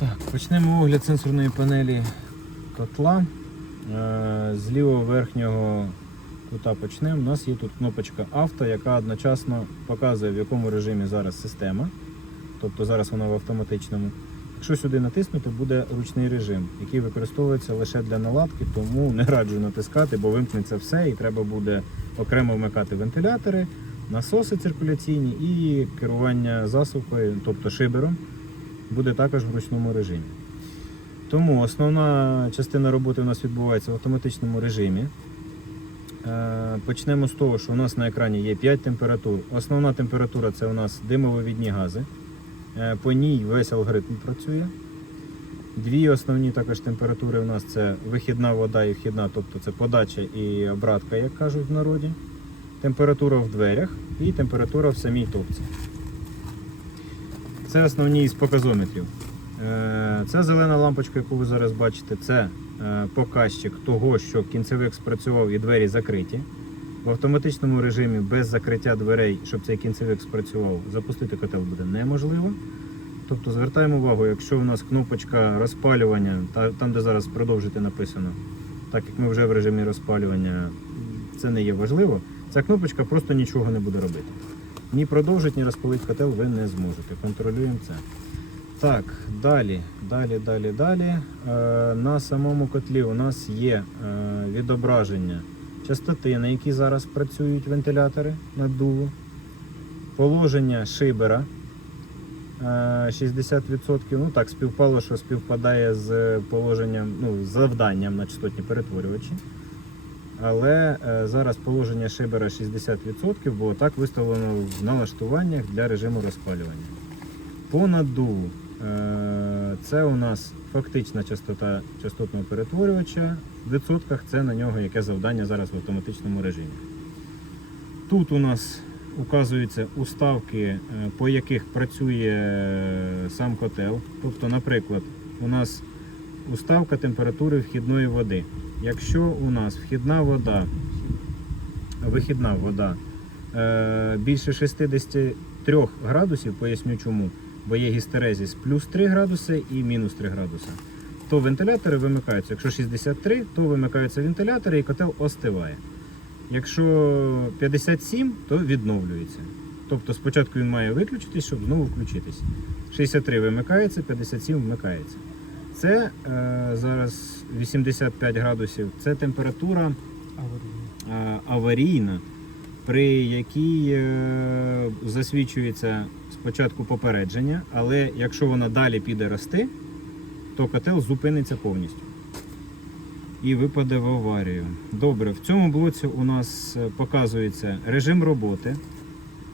Так, почнемо огляд сенсорної панелі котла. Е, З лівого верхнього кута почнемо. У нас є тут кнопочка авто, яка одночасно показує, в якому режимі зараз система. Тобто зараз вона в автоматичному. Якщо сюди натиснути, буде ручний режим, який використовується лише для наладки, тому не раджу натискати, бо вимкнеться все і треба буде окремо вмикати вентилятори, насоси циркуляційні і керування засувкою, тобто шибером, буде також в ручному режимі. Тому основна частина роботи у нас відбувається в автоматичному режимі. Е, Почнемо з того, що у нас на екрані є 5 температур. Основна температура це у нас димовивідні гази. Е, По ній весь алгоритм працює. Дві основні також температури у нас це вихідна вода і вхідна, тобто це подача і обратка, як кажуть в народі. Температура в дверях і температура в самій топці. Це основні із показометрів. Е, Ця зелена лампочка, яку ви зараз бачите, це е, показчик того, що кінцевик спрацював і двері закриті. В автоматичному режимі без закриття дверей, щоб цей кінцевик спрацював, запустити котел буде неможливо. Тобто звертаємо увагу, якщо у нас кнопочка розпалювання, там де зараз продовжити написано, так як ми вже в режимі розпалювання, це не є важливо, ця кнопочка просто нічого не буде робити. Ні продовжити, ні розпалити котел ви не зможете. Контролюємо це. Так, далі, далі, далі, далі. Е, на самому котлі у нас є е, відображення частоти, на якій зараз працюють вентилятори наддуву, положення шибера. е, 60%, ну так, співпало, що співпадає з положенням, ну, з завданням на частотні перетворювачі. Але е, зараз положення шибера 60%, бо так виставлено в налаштуваннях для режиму розпалювання. По наддуву е, це у нас фактична частота частотного перетворювача. В відсотках це на нього яке завдання зараз в автоматичному режимі. Тут у нас указуються уставки, е, по яких працює сам котел. Тобто, наприклад, у нас уставка температури вхідної води. Якщо у нас вхідна вода, вихідна вода е, більше 63 градусів, поясню чому, бо є гістерезіс плюс 3 градуси і мінус 3 градуси, то вентилятори вимикаються. Якщо 63, то вимикаються вентилятори і котел остиває. Якщо 57, то відновлюється. Тобто спочатку він має виключитись, щоб знову включитись. 63 вимикається, 57 вмикається. Це е, зараз 85 градусів. Це температура е, аварійна, при якій е, засвічується спочатку попередження, але якщо вона далі піде рости, то котел зупиниться повністю і випаде в аварію. Добре, в цьому блоці у нас показується режим роботи.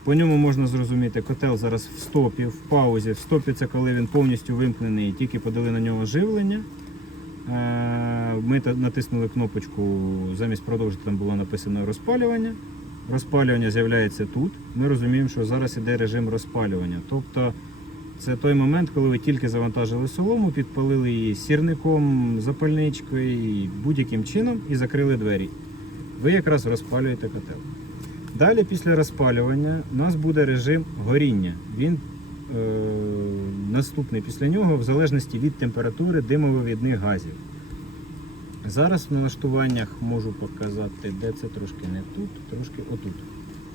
По ньому можна зрозуміти, котел зараз в стопі, в паузі. В стопі це коли він повністю вимкнений, тільки подали на нього живлення. Е, Ми натиснули кнопочку, замість продовжити там було написано розпалювання. Розпалювання з'являється тут. Ми розуміємо, що зараз іде режим розпалювання. Тобто це той момент, коли ви тільки завантажили солому, підпалили її сірником, запальничкою, будь-яким чином і закрили двері. Ви якраз розпалюєте котел. Далі, після розпалювання, у нас буде режим горіння. Він е, наступний після нього, в залежності від температури димовивідних газів. Зараз в налаштуваннях можу показати, де це трошки не тут, трошки отут.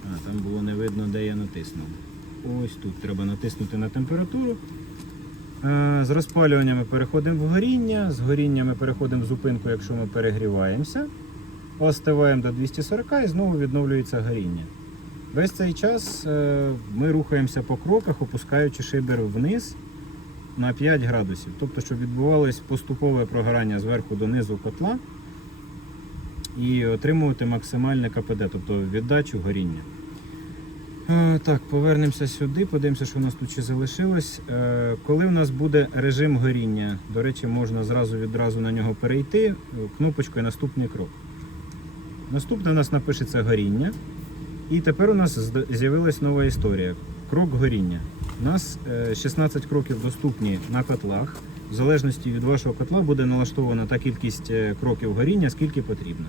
А, там було не видно, де я натиснув. Ось тут треба натиснути на температуру. Е, З розпалювання ми переходимо в горіння, з горіння ми переходимо в зупинку, якщо ми перегріваємося. Остиваємо до 240 і знову відновлюється горіння. Весь цей час е, ми рухаємося по кроках, опускаючи шибер вниз на 5 градусів. Тобто, щоб відбувалось поступове прогорання зверху до низу котла і отримувати максимальне КПД, тобто віддачу горіння. Е, Так, повернемося сюди, подивимося, що у нас тут ще залишилось. Е, Коли в нас буде режим горіння, до речі, можна зразу відразу на нього перейти кнопочкою наступний крок. Наступне у нас напишеться горіння. І тепер у нас з'явилась нова історія. Крок горіння. У нас е, 16 кроків доступні на котлах. В залежності від вашого котла буде налаштована та кількість е, кроків горіння, скільки потрібно.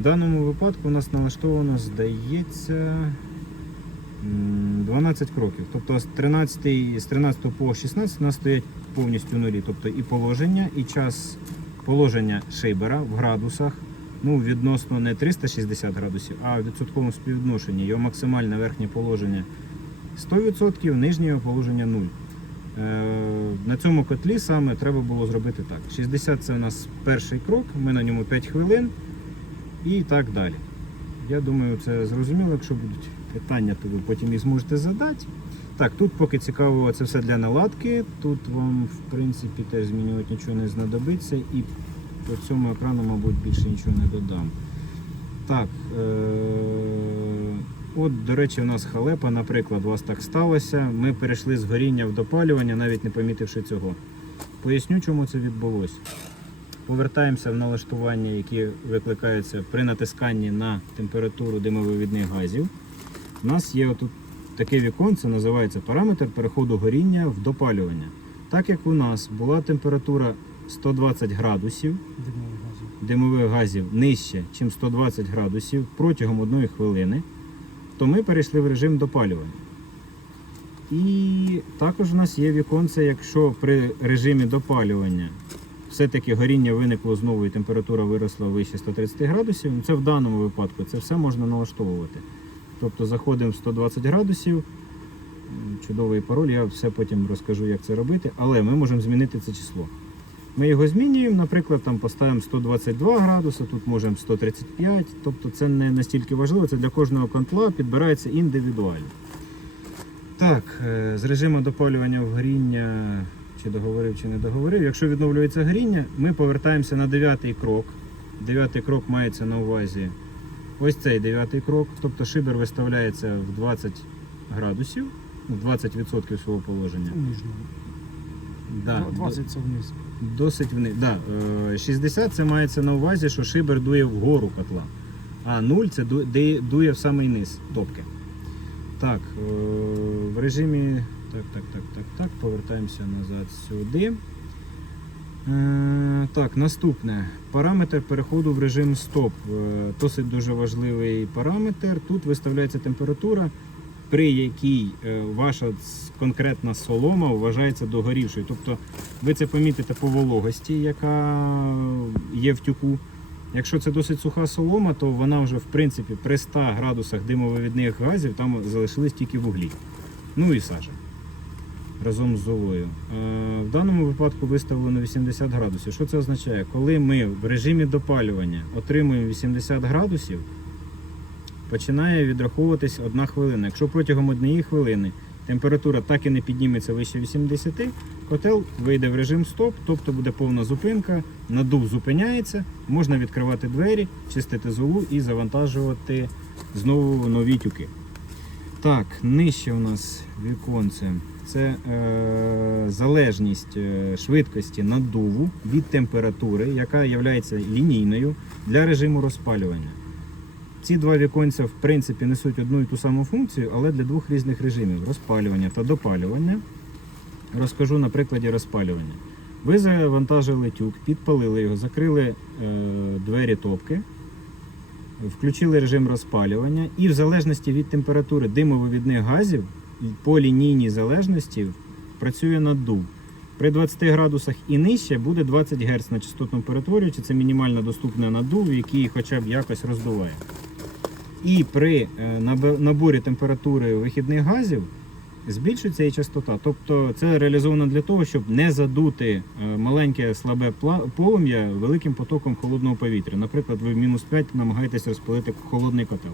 В даному випадку у нас налаштовано, здається, 12 кроків. Тобто з 13, з 13 по 16 у нас стоять повністю нулі. Тобто і положення, і час положення шибера в градусах. Ну, відносно не 360 градусів, а в відсотковому співвідношенні. Його максимальне верхнє положення 100%, нижнє положення 0. Е, На цьому котлі саме треба було зробити так. 60 це у нас перший крок, ми на ньому 5 хвилин і так далі. Я думаю, це зрозуміло. Якщо будуть питання, то ви потім їх зможете задати. Так, тут поки цікаво, це все для наладки. Тут вам, в принципі, теж змінювати нічого не знадобиться. І по цьому екрану, мабуть, більше нічого не додам. Так. Е- от, до речі, у нас халепа, наприклад, у вас так сталося. Ми перейшли з горіння в допалювання, навіть не помітивши цього. Поясню, чому це відбулося. Повертаємося в налаштування, які викликаються при натисканні на температуру димовивідних газів. У нас є отут таке віконце, називається параметр переходу горіння в допалювання. Так як у нас була температура 120 градусів Димових газів. нижче, ніж 120 градусів протягом одної хвилини, то ми перейшли в режим допалювання. І також у нас є віконце, якщо при режимі допалювання все-таки горіння виникло знову і температура виросла вище 130 градусів, ну, це в даному випадку це все можна налаштовувати. Тобто заходимо в 120 градусів, чудовий пароль, я все потім розкажу, як це робити, але ми можемо змінити це число. Ми його змінюємо, наприклад, там поставимо 122 градуси, тут можемо 135, тобто це не настільки важливо, це для кожного контла підбирається індивідуально. Так, е, з режиму допалювання в горіння, чи договорив, чи не договорив. Якщо відновлюється горіння, ми повертаємося на дев'ятий крок. Дев'ятий крок мається на увазі ось цей дев'ятий крок, тобто шибер виставляється в 20 градусів, в 20% свого положення. У нижньому. Да, 20 це вниз. Досить вниз. Да, е, 60 це мається на увазі, що шибер дує вгору котла. А 0 це дує в самий низ топки. Так, е, в режимі. Так, так, так, так, так. Повертаємося назад сюди. Е, Так, наступне. Параметр переходу в режим стоп. Е, Досить дуже важливий параметр. Тут виставляється температура, при якій е, ваша конкретна солома вважається догорівшою. Тобто ви це помітите по вологості, яка є в тюку. Якщо це досить суха солома, то вона вже в принципі при 100 градусах димовивідних газів там залишились тільки вуглі. Ну і сажа разом з золою. Е, В даному випадку виставлено 80 градусів. Що це означає? Коли ми в режимі допалювання отримуємо 80 градусів, починає відраховуватись одна хвилина. Якщо протягом однієї хвилини температура так і не підніметься вище 80, котел вийде в режим стоп, тобто буде повна зупинка, надув зупиняється, можна відкривати двері, чистити золу і завантажувати знову нові тюки. Так, нижче у нас віконце. Це е, залежність е, швидкості наддуву від температури, яка є лінійною для режиму розпалювання. Ці два віконця в принципі несуть одну і ту саму функцію, але для двох різних режимів розпалювання та допалювання. Розкажу на прикладі розпалювання. Ви завантажили тюк, підпалили його, закрили е, двері топки, включили режим розпалювання, і в залежності від температури димовивідних газів по лінійній залежності працює наддув. При 20 градусах і нижче буде 20 Гц на частотному перетворювачі. Це мінімально доступний наддув, який хоча б якось роздуває. І при е, наборі температури вихідних газів збільшується і частота. Тобто це реалізовано для того, щоб не задути е, маленьке слабе полум'я великим потоком холодного повітря. Наприклад, ви в мінус 5 намагаєтесь розпалити холодний котел.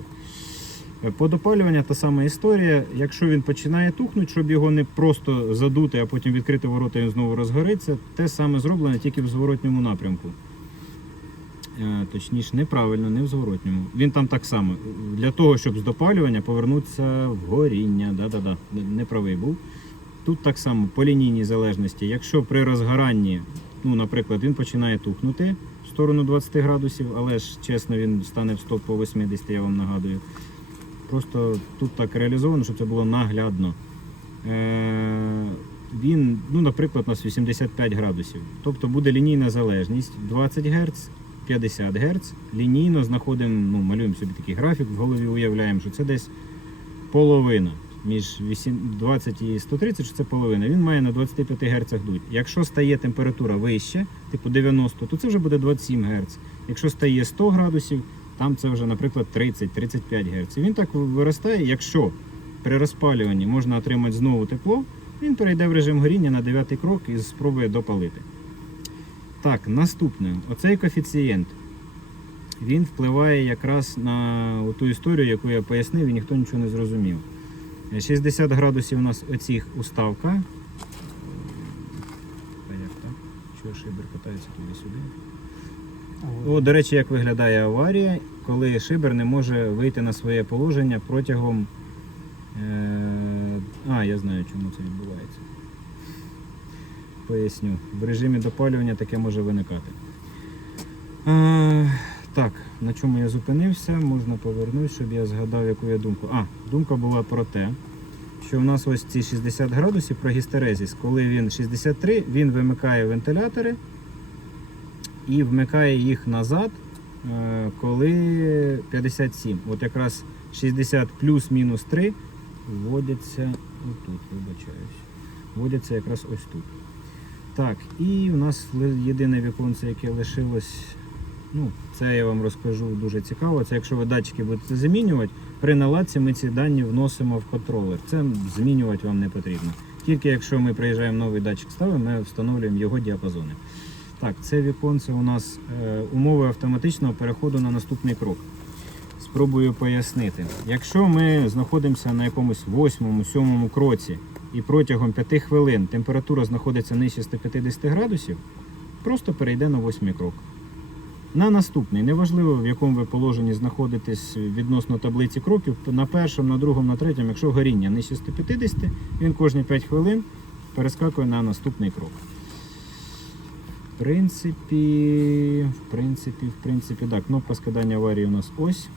Е, По допалювання та сама історія. Якщо він починає тухнути, щоб його не просто задути, а потім відкрити ворота і знову розгориться, те саме зроблено тільки в зворотньому напрямку. Е, Точніше, неправильно, не в зворотньому. Він там так само. Для того, щоб з допалювання повернутися в горіння. Да-да-да, неправий був. Тут так само по лінійній залежності. Якщо при розгоранні, ну, наприклад, він починає тухнути в сторону 20 градусів, але ж чесно, він стане в стоп по 80, я вам нагадую. Просто тут так реалізовано, щоб це було наглядно. Е, він, ну, наприклад, у нас 85 градусів. Тобто буде лінійна залежність 20 Гц, 50 Гц. Лінійно знаходимо, ну, малюємо собі такий графік, в голові уявляємо, що це десь половина. Між 20 і 130, що це половина. Він має на 25 Гц дуть. Якщо стає температура вище, типу 90, то це вже буде 27 Гц. Якщо стає 100 градусів, там це вже, наприклад, 30-35 Гц. Він так виростає, якщо при розпалюванні можна отримати знову тепло, він перейде в режим горіння на 9 крок і спробує допалити. Так, наступне. Оцей коефіцієнт. Він впливає якраз на ту історію, яку я пояснив, і ніхто нічого не зрозумів. 60 градусів у нас оцих уставка. Чого шибер катається туди-сюди? О, до речі, як виглядає аварія, коли шибер не може вийти на своє положення протягом. Е... А, я знаю, чому це відбувається. Поясню. В режимі допалювання таке може виникати. Е... Так, на чому я зупинився, можна повернутися, щоб я згадав, яку я думку. А, думка була про те, що у нас ось ці 60 градусів про гістерезіс. Коли він 63, він вимикає вентилятори і вмикає їх назад, е, коли 57. От якраз 60 плюс-мінус 3 вводяться отут, вибачаюсь. Вводяться якраз ось тут. Так, і у нас єдине віконце, яке лишилось. Ну, це я вам розкажу дуже цікаво. Це якщо ви датчики будете замінювати, при наладці ми ці дані вносимо в контролер. Це змінювати вам не потрібно. Тільки якщо ми приїжджаємо новий датчик ставимо, ми встановлюємо його діапазони. Так, це віконце у нас е, умови автоматичного переходу на наступний крок. Спробую пояснити. Якщо ми знаходимося на якомусь восьмому, сьомому кроці і протягом 5 хвилин температура знаходиться нижче 150 градусів, просто перейде на восьмий крок. На наступний, неважливо в якому ви положенні знаходитесь відносно таблиці кроків, на першому, на другому, на третьому, якщо горіння нижче 150, він кожні 5 хвилин перескакує на наступний крок. В принципі, в принципі, в принципі, так, кнопка скидання аварії у нас ось.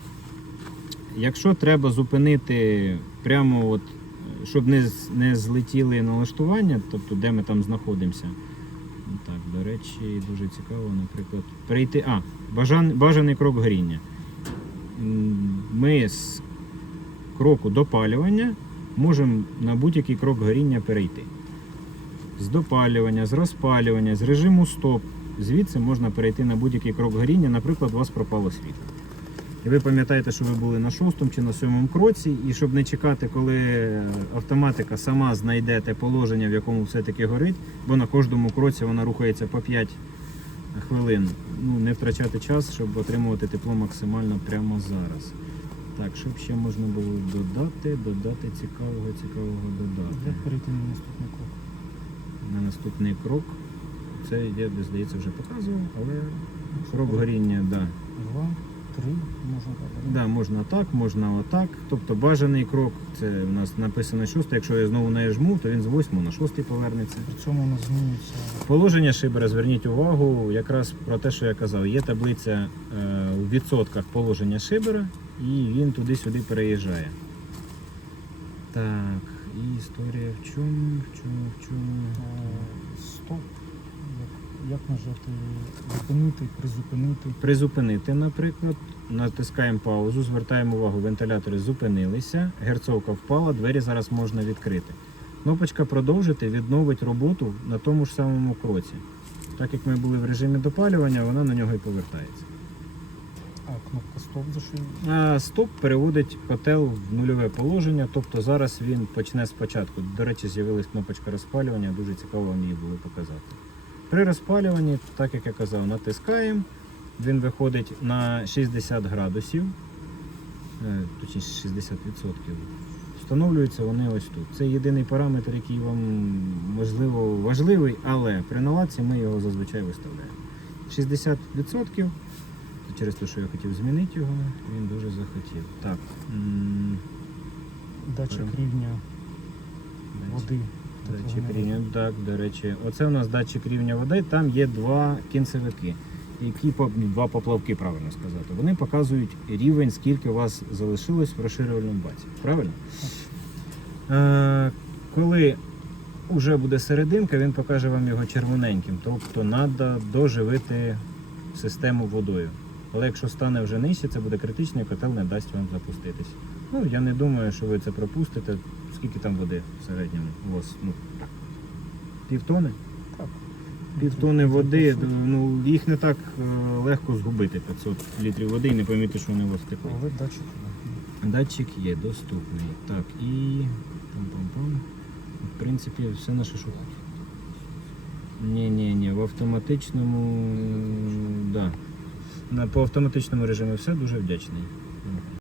Якщо треба зупинити прямо, от, щоб не, не злетіли налаштування, тобто де ми там знаходимося. Так, до речі, дуже цікаво, наприклад, перейти. А, бажан, бажаний крок горіння. Ми з кроку допалювання можемо на будь-який крок горіння перейти. З допалювання, з розпалювання, з режиму стоп. Звідси можна перейти на будь-який крок горіння, наприклад, у вас пропало світло. І ви пам'ятаєте, що ви були на шостому чи на сьомому кроці, і щоб не чекати, коли автоматика сама знайде те положення, в якому все-таки горить, бо на кожному кроці вона рухається по 5 хвилин. Ну, не втрачати час, щоб отримувати тепло максимально прямо зараз. Так, що б ще можна було додати, додати цікавого, цікавого додати. Як перейти на наступний крок? На наступний крок. Це я, здається, вже показував, але крок горіння, да. Три, можна так. Да, можна так, можна отак. Тобто бажаний крок, це у нас написано шостий. Якщо я знову нажму, то він з восьмого на шостий повернеться. При цьому нас змінюється Положення шибера, зверніть увагу, якраз про те, що я казав. Є таблиця е, у відсотках положення шибера, і він туди-сюди переїжджає. Так, і історія в чому? В чому? В чому? е, стоп. Як, нажати зупинити, призупинити. Призупинити, наприклад, натискаємо паузу, звертаємо увагу, вентилятори зупинилися, герцовка впала, двері зараз можна відкрити. Кнопочка продовжити відновить роботу на тому ж самому кроці. Так як ми були в режимі допалювання, вона на нього і повертається. А кнопка стоп зашив. А стоп переводить котел в нульове положення, тобто зараз він почне спочатку. До речі, з'явилась кнопочка розпалювання, дуже цікаво вам її було показати. При розпалюванні, так як я казав, натискаємо, він виходить на 60 градусів, е, точніше 60%. Встановлюються вони ось тут. Це єдиний параметр, який вам можливо важливий, але при наладці ми його зазвичай виставляємо. 60% це через те, що я хотів змінити його, він дуже захотів. Так. Датчик рівня води. Датчик рівня, так, до речі. Оце у нас датчик рівня води, там є два кінцевики, які два поплавки, правильно сказати. Вони показують рівень, скільки у вас залишилось в розширювальному баці. Правильно? Е, коли вже буде серединка, він покаже вам його червоненьким. Тобто треба доживити систему водою. Але якщо стане вже нижче, це буде критично і котел не дасть вам запуститись. Ну, я не думаю, що ви це пропустите. Скільки там води в середньому у вас? Ну, півтони? Так. Півтони води, ну їх не так е, легко згубити 500 літрів води і не помітити, що вони у вас текли. Але датчик є. Датчик є доступний. Так, і пам-пам-пам. В принципі, все наше що. Ні, ні, ні, в автоматичному. Да. По автоматичному режимі все дуже вдячний.